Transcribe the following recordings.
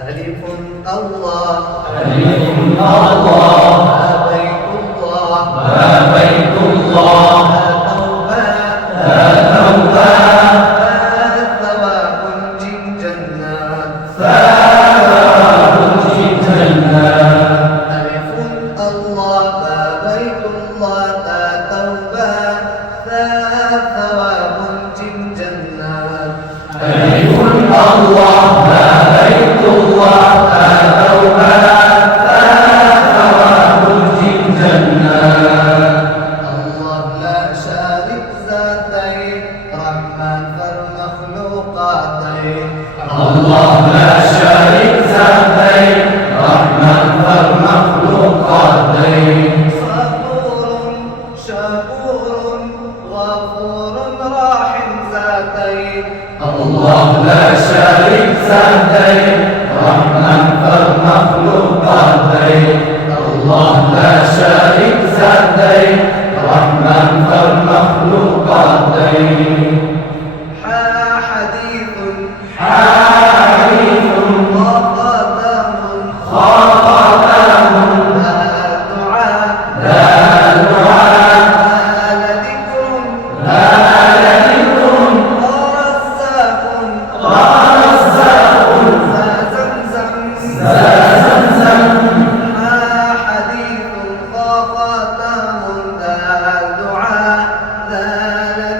ألف الله ألف الله بيت الله بيت الله توبة ثواب جنات ثواب جنات ألف الله بيت الله توبة ثواب جنات ألف الله بيت الله توبة ثواب جنات الله لا شريك ذاتين رحمن فالمخلوقاتين الله لا شريك ذاتين رحمن فالمخلوقاتين صبور شكور غفور راحم ذاتين الله لا شريك ذاتين رحمن فالمخلوقاتين الله لا شريك ذاتين رحمن فالمخلوقاتين حديث حديث خاتم لا لا دعاء لا ذكر لا ذكر رزاق زمزم حديث خاتم لا دعاء لا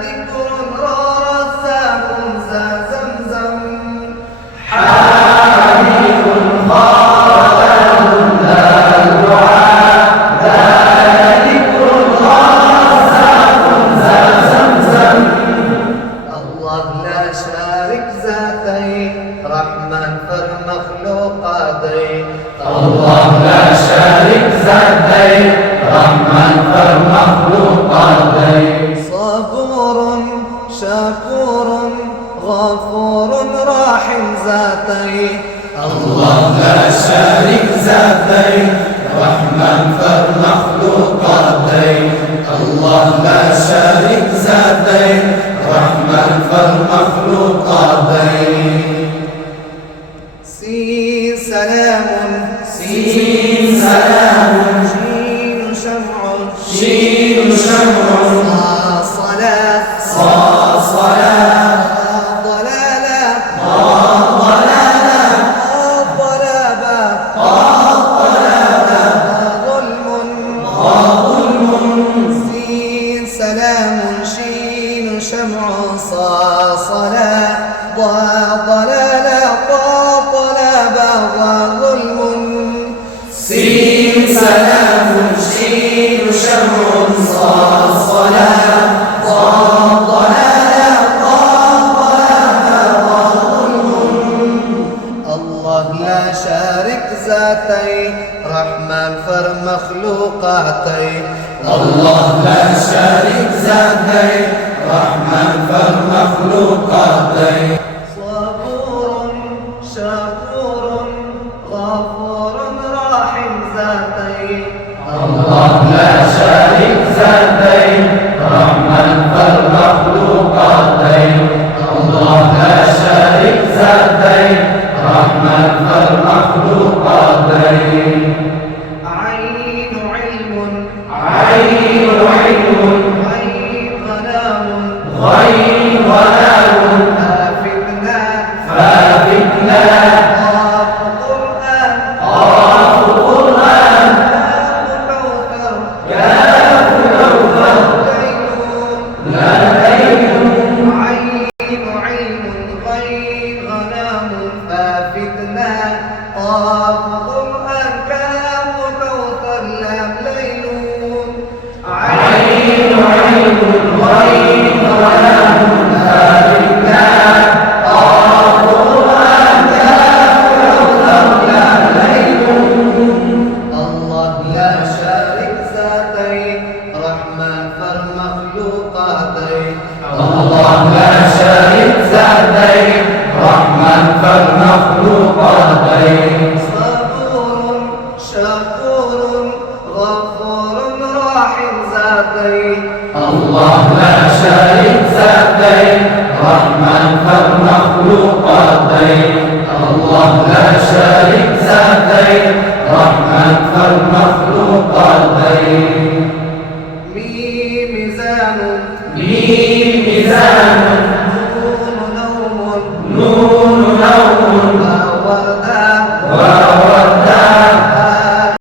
ذكر رزاق زمزم حديث خاتم لا دعاء لا ذكر رزاق زمزم الله لا شارك ذاتين رحمن فالمخلوقاتين الله لا شريك ذاتين رحمن فالمخلوقاتين صبور شكور غفور راحم ذاتين الله لا شريك ذاتين رحمن فالمخلوقاتين الله لا شريك ذاتين رحمن فالمخلوقاتين سين سلام سين سلام شين شمع شين شمع صلاة صلاة ضلالة ضلالة ظلم سين سلام شين شمع صلاة ضلالة ظلم سين سلام شين شمع صلاة ضلالة الله لا شارك ذاتين رحمن فالمخلوقاتين الله لا شريك ذاتين رحمن فالمخلوقاتين صبور شكور غفور راحم ذاتين الله لا شريك ذاتين رحمن فالمخلوقاتين الله لا شريك ذاتين رحمن فالمخلوقاتين عين علم عين علم غيب ظلام غير ظلام فافدنا فافدنا قاف قرآن قاف قرآن كوثر كاف كوثر لا ليل عين علم غيب ظلام فافدنا قاف قرآن كاف كوثر لام ليل عين علم غير ظلام فافدنا قاف قرآن كاف كوثر لا ليل الله لا شارك ذاتين رحمن فالمخلوقاتين الله لا شريك ذاتين رحمن فالمخلوقاتين صبور شكور غفور راحم ذاتين الله لا شريك ذاتين رحمن فالمخلوقاتين الله الله لا شريك ذاتين رحمن فالمخلوقاتين. ميم ميزان ميم ميزان